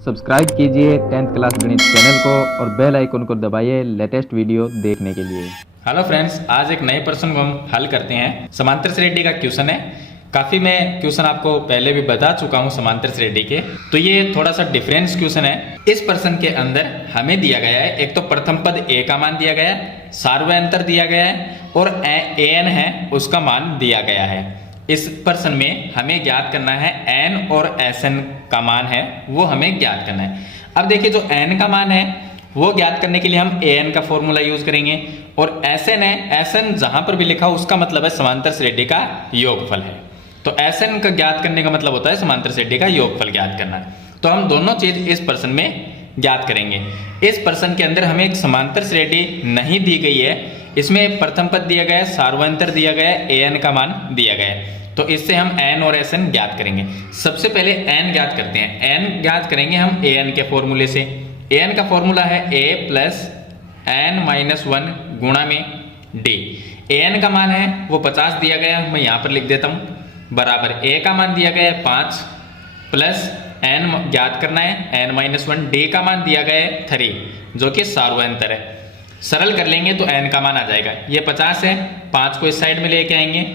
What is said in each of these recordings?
Subscribe कीजिए 10th class गणित channel को और बेल आइकन को दबाइए लेटेस्ट वीडियो देखने के लिए। हेलो फ्रेंड्स, आज एक नए प्रश्न को हम हल करते हैं। समांतर श्रेणी का क्वेश्चन है। काफ़ी मैं क्वेश्चन आपको पहले भी बता चुका हूं समांतर श्रेणी के, तो ये थोड़ा सा डिफरेंस क्वेश्चन है। इस प्रश्न के अंदर हमें दिया गया है, एक तो प्रथम पद ए का मान दिया गया है, सार्वयंतर दिया गया है और एन है उसका मान दिया गया है। इस प्रश्न में हमें ज्ञात करना है एन और एस एन का मान है, वो हमें ज्ञात करना है। अब देखिए, जो एन का मान है वो ज्ञात करने के लिए हम ए एन का फॉर्मूला यूज करेंगे और एस एन है, एस एन जहां पर भी लिखा हो उसका मतलब है समांतर श्रेणी का योगफल है। तो एस एन का ज्ञात करने का मतलब होता है समांतर श्रेणी का योगफल ज्ञात करना। तो हम दोनों चीज इस प्रश्न में ज्ञात करेंगे। इस प्रश्न के अंदर हमें एक समांतर श्रेणी नहीं दी गई है, इसमें प्रथम पद दिया गया है, सार्वयंतर दिया गया है, ए एन का मान दिया गया है। तो इससे हम एन और एस एन ज्ञात करेंगे। सबसे पहले एन ज्ञात करते हैं। एन ज्ञात करेंगे हम ए एन के फॉर्मूले से। ए एन का फॉर्मूला है ए प्लस एन माइनस वन गुणा में डी। ए एन का मान है वो 50 दिया गया, मैं यहाँ पर लिख देता हूँ, बराबर ए का मान दिया गया है 5 प्लस एन ज्ञात करना है एन माइनस वन, डी का मान दिया गया है 3 जो कि सार्वयंतर है। सरल कर लेंगे तो एन का मान आ जाएगा, ये 50 है, 5 को इस साइड में लेके आएंगे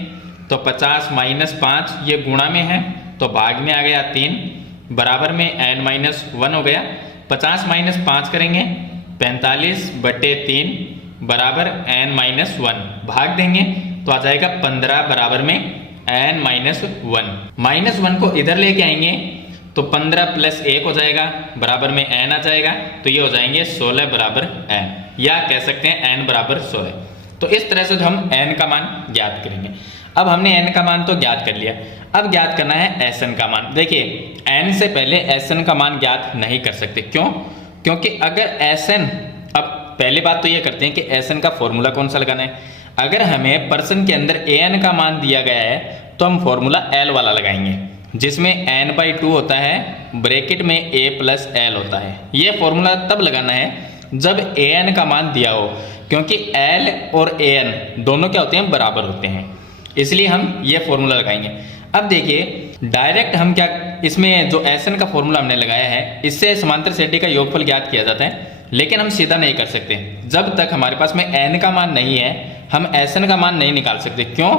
तो 50 माइनस 5 ये गुणा में है तो भाग में आ गया 3 बराबर में एन माइनस 1 हो गया। 50 माइनस 5 करेंगे 45/3 बराबर एन माइनस 1, भाग देंगे तो आ जाएगा 15 बराबर में एन माइनस 1। माइनस 1 को इधर लेके आएंगे तो 15 प्लस 1 हो जाएगा बराबर में एन आ जाएगा, तो ये हो जाएंगे 16 बराबर एन, या कह सकते हैं एन बराबर 16। तो इस तरह से हम एन का मान ज्ञात करेंगे। अब हमने एन का मान तो ज्ञात कर लिया, अब ज्ञात करना है एस एन का मान। देखिए, एन से पहले एस एन का मान ज्ञात नहीं कर सकते, क्यों? क्योंकि अगर एस एन, अब पहली बात तो ये करते हैं कि एस एन का फॉर्मूला कौन सा लगाना है। अगर हमें प्रश्न के अंदर ए एन का मान दिया गया है तो हम फॉर्मूला एल वाला लगाएंगे, जिसमें n/2 होता है, ब्रैकेट में a प्लस एल होता है। ये फॉर्मूला तब लगाना है जब ए एन का मान दिया हो, क्योंकि एल और ए एन दोनों क्या होते हैं, बराबर होते हैं, इसलिए हम ये फॉर्मूला लगाएंगे। अब देखिए, डायरेक्ट हम क्या, इसमें जो एस एन का फॉर्मूला हमने लगाया है इससे समांतर श्रेणी का योगफल ज्ञात किया जाता है, लेकिन हम सीधा नहीं कर सकते। जब तक हमारे पास में एन का मान नहीं है हम एस एन का मान नहीं निकाल सकते। क्यों?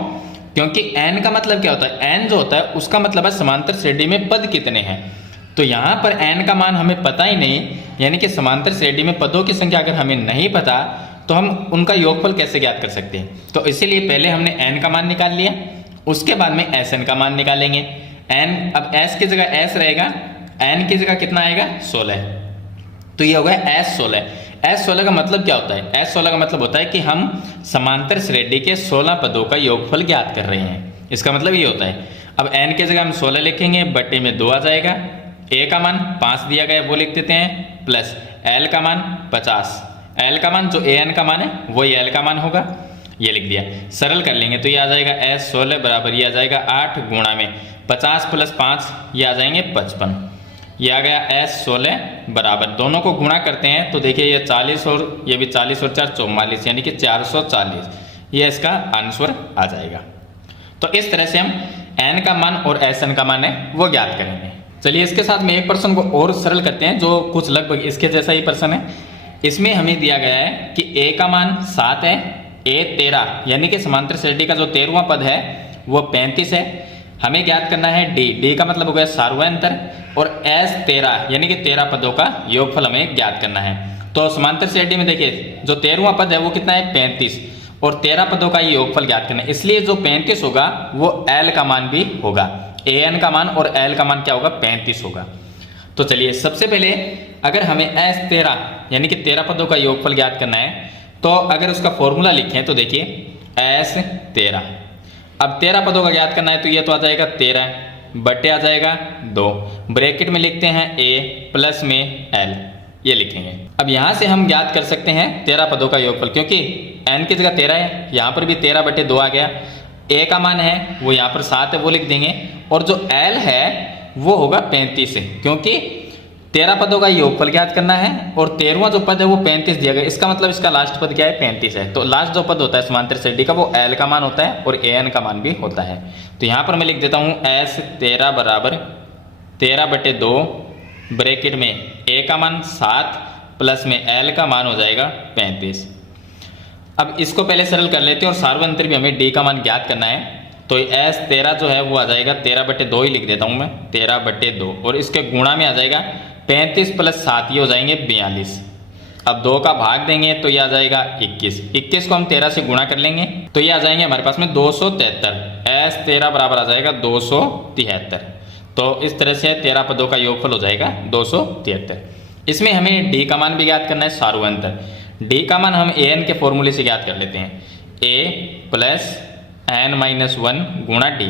क्योंकि एन का मतलब क्या होता है, एन जो होता है उसका मतलब है समांतर श्रेणी में पद कितने हैं। तो यहाँ पर एन का मान हमें पता ही नहीं, यानी कि समांतर श्रेणी में पदों की संख्या अगर हमें नहीं पता तो हम उनका योगफल कैसे ज्ञात कर सकते हैं। तो इसीलिए पहले हमने एन का मान निकाल लिया, उसके बाद में एस एन का मान निकालेंगे। एन, अब एस की जगह एस रहेगा, एन की जगह कितना आएगा, 16, तो ये होगा एस 16। एस 16 का मतलब क्या होता है? एस 16 का मतलब होता है कि हम समांतर श्रेणी के 16 पदों का योगफल ज्ञात कर रहे हैं, इसका मतलब ये होता है। अब एन की जगह हम 16 लिखेंगे, बट्टे में 2 आ जाएगा, ए का मान 5 दिया गया वो लिख देते हैं, प्लस एल का मान 50, एल का मान जो ए एन का मान है वही एल का मान होगा, ये लिख दिया। सरल कर लेंगे तो ये आ जाएगा एस 16 बराबर ये आ जाएगा 8 गुणा में 50 प्लस 5 ये आ जाएंगे 55, ये आ गया एस 16 बराबर, दोनों को गुणा करते हैं तो देखिए ये 40 और ये भी 40 और 4 44, यानी कि 440, ये इसका आंसर आ जाएगा। तो इस तरह से हम एन का मान और एस एन का मान है वो ज्ञात करेंगे। चलिए, इसके साथ में एक प्रश्न को और सरल करते हैं जो कुछ लगभग इसके जैसा ही प्रश्न है। इसमें हमें दिया गया है कि ए का मान 7 है, ए 13, यानी कि समांतर श्रेणी का जो 13वां पद है वो 35 है। हमें ज्ञात करना है डी, डी का मतलब हो गया सार्वयंतर, और एस 13 यानी कि 13 पदों का योगफल हमें ज्ञात करना है। तो समांतर श्रेणी में देखिए जो 13वां पद है वो कितना है, 35, और 13 पदों का योगफल ज्ञात करना है, इसलिए जो 35 होगा वो एल का मान भी होगा, ए एन का मान और एल का मान क्या होगा, 35 होगा। तो चलिए, सबसे पहले अगर हमें एस 13 यानी कि 13 पदों का योगफल ज्ञात करना है तो अगर उसका फॉर्मूला लिखें तो देखिए एस 13, अब 13 पदों का ज्ञात करना है तो ये तो आ जाएगा 13 बटे आ जाएगा 2, ब्रैकेट में लिखते हैं ए प्लस में एल, ये लिखेंगे। अब यहां से हम ज्ञात कर सकते हैं 13 पदों का योगफल, क्योंकि एन की जगह 13 है, यहां पर भी 13/2 आ गया, ए का मान है वो यहाँ पर 7 है वो लिख देंगे, और जो एल है वो होगा 35 है, क्योंकि 13 पदों का योगफल ज्ञात करना है और 13वां जो पद है वो 35 दिया गया, इसका मतलब इसका लास्ट पद क्या है, 35 है। तो लास्ट जो पद होता है समांतर श्रेणी का वो एल का मान होता है और ए एन का मान भी होता है। तो यहाँ पर मैं लिख देता हूँ एस 13 बराबर 13/2 ब्रैकेट में ए का मान 7 प्लस में एल का मान हो जाएगा 35। अब इसको पहले सरल कर लेते हैं और सार्वंतर भी हमें डी का मान ज्ञात करना है। तो एस 13 जो है वो आ जाएगा 13/2 ही लिख देता हूँ मैं, 13/2, और इसके गुणा में आ जाएगा 35 प्लस 7 ये हो जाएंगे 42। अब 2 का भाग देंगे तो ये आ जाएगा 21। 21 को हम 13 से गुणा कर लेंगे तो ये आ जाएंगे हमारे पास में 273। एस 13 बराबर आ जाएगा 273। तो इस तरह से 13 पदों का योगफल हो जाएगा 273। इसमें हमें डी का मान भी ज्ञात करना है सार्वंतर। डी का मान हम ए एन के फॉर्मूले से ज्ञात कर लेते हैं, ए प्लस एन माइनस 1 गुणा डी।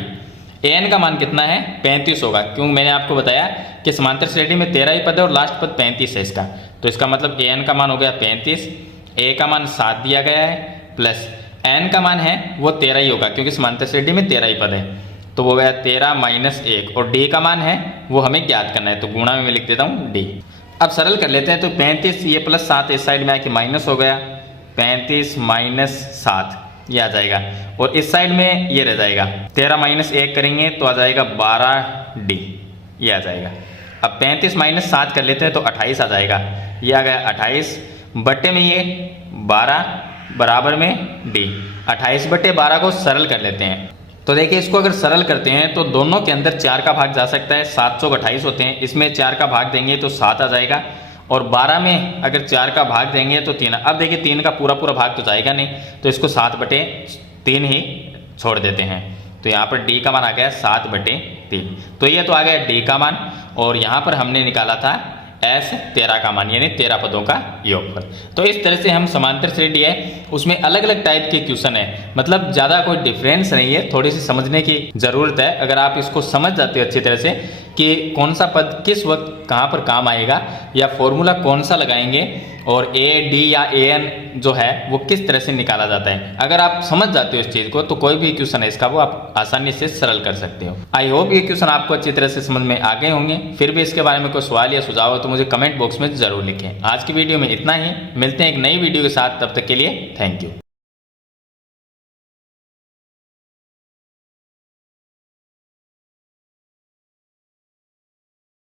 ए एन का मान कितना है 35 होगा, क्योंकि मैंने आपको बताया कि समांतर श्रेणी में 13 ही पद है और लास्ट पद 35 है इसका, तो इसका मतलब ए एन का मान हो गया 35, ए का मान 7 दिया गया है, प्लस एन का मान है वो 13 ही होगा क्योंकि समांतर श्रेणी में 13 ही पद है, तो वो गया 13 माइनस 1, और डी का मान है वो हमें ज्ञात करना है, तो गुणा में मैं लिख देता हूँ डी। अब सरल कर लेते हैं, तो 35 ये प्लस 7 इस साइड में आके माइनस हो गया, 35 माइनस 7 ये आ जाएगा, और इस साइड में ये रह जाएगा, 13 माइनस 1 करेंगे तो आ जाएगा 12 डी ये आ जाएगा। अब 35 माइनस 7 कर लेते हैं तो 28 आ जाएगा, ये आ गया 28 बट्टे में ये 12 बराबर में डी। 28/12 को सरल कर लेते हैं, तो देखिए इसको अगर सरल करते हैं तो दोनों के अंदर 4 का भाग जा सकता है, 7 चौक 28 होते हैं, इसमें 4 का भाग देंगे तो 7 आ जाएगा, और 12 में अगर 4 का भाग देंगे तो 3। अब देखिए 3 का पूरा भाग तो जाएगा नहीं, तो इसको 7/3 ही छोड़ देते हैं, तो यहाँ पर डी का मान आ गया 7/3। तो ये तो आ गया डी का मान, और यहाँ पर हमने निकाला था एस 13 का मान, यानी 13 पदों का योगफल। तो इस तरह से हम समांतर श्रेणी है उसमें अलग अलग टाइप के क्वेश्चन है, मतलब ज़्यादा कोई डिफरेंस नहीं है, थोड़ी सी समझने की ज़रूरत है। अगर आप इसको समझ जाते हो अच्छी तरह से कि कौन सा पद किस वक्त कहाँ पर काम आएगा, या फॉर्मूला कौन सा लगाएंगे, और ए डी या ए एन जो है वो किस तरह से निकाला जाता है, अगर आप समझ जाते हो इस चीज़ को तो कोई भी क्वेश्चन है इसका वो आप आसानी से सरल कर सकते हो। आई होप ये क्वेश्चन आपको अच्छी तरह से समझ में आ गए होंगे। फिर भी इसके बारे में कोई सवाल या सुझाव हो तो मुझे कमेंट बॉक्स में ज़रूर लिखें। आज की वीडियो में इतना ही, मिलते हैं एक नई वीडियो के साथ, तब तक के लिए थैंक यू।